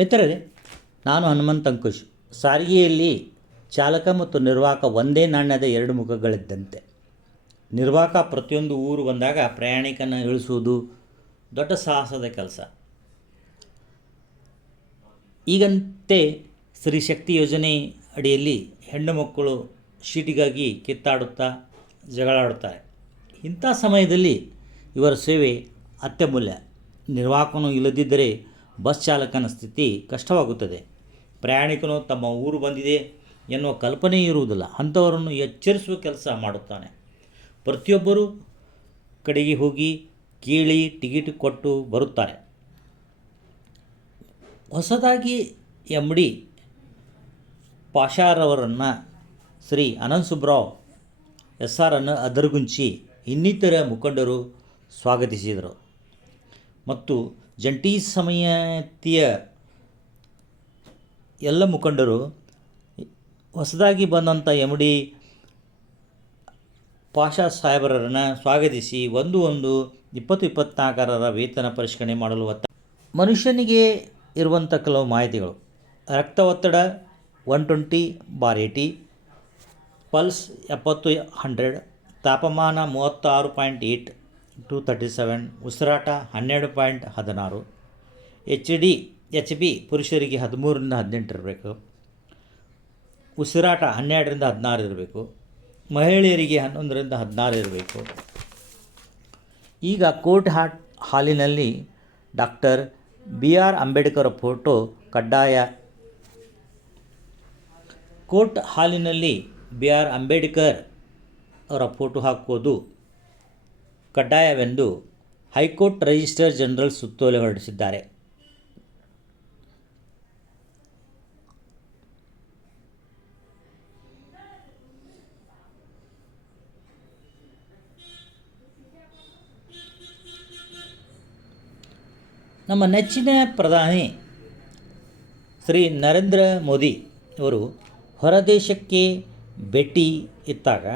ಮಿತ್ರರೇ, ನಾನು ಹನುಮಂತ ಅಂಕುಶ್. ಸಾರಿಗೆಯಲ್ಲಿ ಚಾಲಕ ಮತ್ತು ನಿರ್ವಾಹಕ ಒಂದೇ ನಾಣ್ಯದ ಎರಡು ಮುಖಗಳಿದ್ದಂತೆ. ನಿರ್ವಾಹಕ ಪ್ರತಿಯೊಂದು ಊರು ಬಂದಾಗ ಪ್ರಯಾಣಿಕನ ಇಳಿಸುವುದು ದೊಡ್ಡ ಸಾಹಸದ ಕೆಲಸ. ಈಗಂತೆ ಸ್ತ್ರೀ ಶಕ್ತಿ ಯೋಜನೆ ಅಡಿಯಲ್ಲಿ ಹೆಣ್ಣು ಮಕ್ಕಳು ಶೀಟಿಗಾಗಿ ಕಿತ್ತಾಡುತ್ತಾ ಜಗಳಾಡುತ್ತಾರೆ. ಇಂಥ ಸಮಯದಲ್ಲಿ ಇವರ ಸೇವೆ ಅತ್ಯಮೂಲ್ಯ. ನಿರ್ವಾಹಕನು ಇಲ್ಲದಿದ್ದರೆ ಬಸ್ ಚಾಲಕನ ಸ್ಥಿತಿ ಕಷ್ಟವಾಗುತ್ತದೆ. ಪ್ರಯಾಣಿಕನು ತಮ್ಮ ಊರು ಬಂದಿದೆ ಎನ್ನುವ ಕಲ್ಪನೆ ಇರುವುದಿಲ್ಲ. ಅಂಥವರನ್ನು ಎಚ್ಚರಿಸುವ ಕೆಲಸ ಮಾಡುತ್ತಾನೆ. ಪ್ರತಿಯೊಬ್ಬರೂ ಕಡೆಗೆ ಹೋಗಿ ಕೇಳಿ ಟಿಕೆಟ್ ಕೊಟ್ಟು ಬರುತ್ತಾರೆ. ಹೊಸದಾಗಿ ಎಂ ಡಿ ಪಾಷಾರವರನ್ನು ಶ್ರೀ ಅನಂತ್ ಸುಬ್ರಾವ್ ಎಸ್ ಆರ್ ಅನ್ನು ಅದರಗುಂಚಿ ಇನ್ನಿತರ ಮುಖಂಡರು ಸ್ವಾಗತಿಸಿದರು. ಮತ್ತು ಜಂಟಿ ಸಮಿತಿಯ ಎಲ್ಲ ಮುಖಂಡರು ಹೊಸದಾಗಿ ಬಂದಂಥ ಎಂ ಡಿ ಪಾಷಾ ಸಾಹೇಬರನ್ನು ಸ್ವಾಗತಿಸಿ ಒಂದು ಒಂದು ಇಪ್ಪತ್ತು ಇಪ್ಪತ್ನಾಲ್ಕರ ವೇತನ ಪರಿಷ್ಕರಣೆ ಮಾಡಲು ಒತ್ತ ಮನುಷ್ಯನಿಗೆ ಇರುವಂಥ ಕೆಲವು ಮಾಹಿತಿಗಳು. ರಕ್ತ ಒತ್ತಡ one twenty bar eighty pulse ಎಪ್ಪತ್ತು ಹಂಡ್ರೆಡ್, ತಾಪಮಾನ ಮೂವತ್ತಾರು point eight to thirty seven, ಉಸಿರಾಟ ಹನ್ನೆರಡು ಪಾಯಿಂಟ್ ಹದಿನಾರು, ಎಚ್ ಡಿ, ಎಚ್ ಬಿ ಪುರುಷರಿಗೆ ಹದಿಮೂರರಿಂದ ಹದಿನೆಂಟು ಇರಬೇಕು. ಉಸಿರಾಟ ಹನ್ನೆರಡರಿಂದ ಹದಿನಾರು ಇರಬೇಕು. ಮಹಿಳೆಯರಿಗೆ ಹನ್ನೊಂದರಿಂದ ಹದಿನಾರು ಇರಬೇಕು. ಈಗ ಕೋರ್ಟ್ ಹಾಟ್ ಹಾಲಿನಲ್ಲಿ doctor B R Ambedkar photo ಕಡ್ಡಾಯ. ಕೋರ್ಟ್ ಹಾಲಿನಲ್ಲಿ ಬಿ ಆರ್ ಅಂಬೇಡ್ಕರ್ ಅವರ ಫೋಟೋ ಹಾಕುವುದು ಕಡ್ಡಾಯವೆಂದು ಹೈಕೋರ್ಟ್ ರಿಜಿಸ್ಟ್ರಾರ್ ಜನರಲ್ ಸುತ್ತೋಲೆ ಹೊರಡಿಸಿದ್ದಾರೆ. ನಮ್ಮ ನೆಚ್ಚಿನ ಪ್ರಧಾನಿ ಶ್ರೀ ನರೇಂದ್ರ ಮೋದಿ ಅವರು ಹೊರದೇಶಕ್ಕೆ ಭೇಟಿ ಇತ್ತಾಗ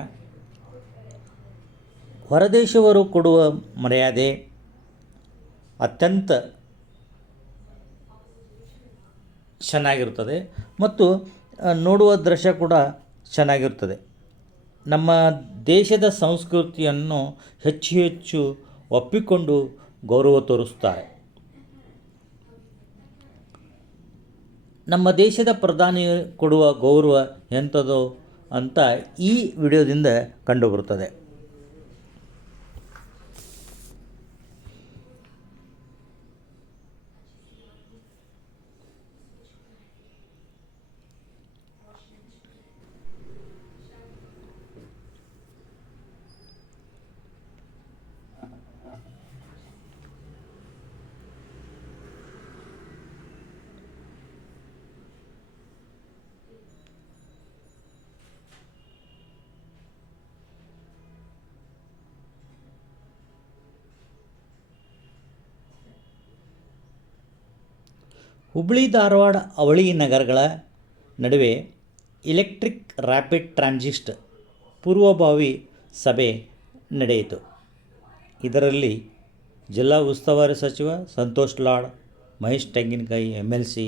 ಹೊರದೇಶವರು ಕೊಡುವ ಮರ್ಯಾದೆ ಅತ್ಯಂತ ಚೆನ್ನಾಗಿರುತ್ತದೆ ಮತ್ತು ನೋಡುವ ದೃಶ್ಯ ಕೂಡ ಚೆನ್ನಾಗಿರುತ್ತದೆ. ನಮ್ಮ ದೇಶದ ಸಂಸ್ಕೃತಿಯನ್ನು ಹೆಚ್ಚು ಹೆಚ್ಚು ಒಪ್ಪಿಕೊಂಡು ಗೌರವ ತೋರಿಸ್ತಾರೆ ನಮ್ಮ ದೇಶದ ಪ್ರಧಾನಿ ಕೊಡುವ ಗೌರವ ಎಂಥದ್ದು ಅಂತ ಈ ವಿಡಿಯೋದಿಂದ ಕಂಡುಬರುತ್ತದೆ. ಹುಬ್ಬಳ್ಳಿ ಧಾರವಾಡ ಅವಳಿ ನಗರಗಳ ನಡುವೆ ಇಲೆಕ್ಟ್ರಿಕ್ ರ್ಯಾಪಿಡ್ ಟ್ರಾನ್ಸಿಸ್ಟ್ ಪೂರ್ವಭಾವಿ ಸಭೆ ನಡೆಯಿತು. ಇದರಲ್ಲಿ ಜಿಲ್ಲಾ ಉಸ್ತುವಾರಿ ಸಚಿವ Santosh Lad, Mahesh Tenginakai M L C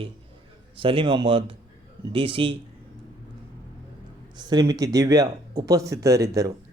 Salim Ahmed D C Shrimati Divya ಉಪಸ್ಥಿತರಿದ್ದರು.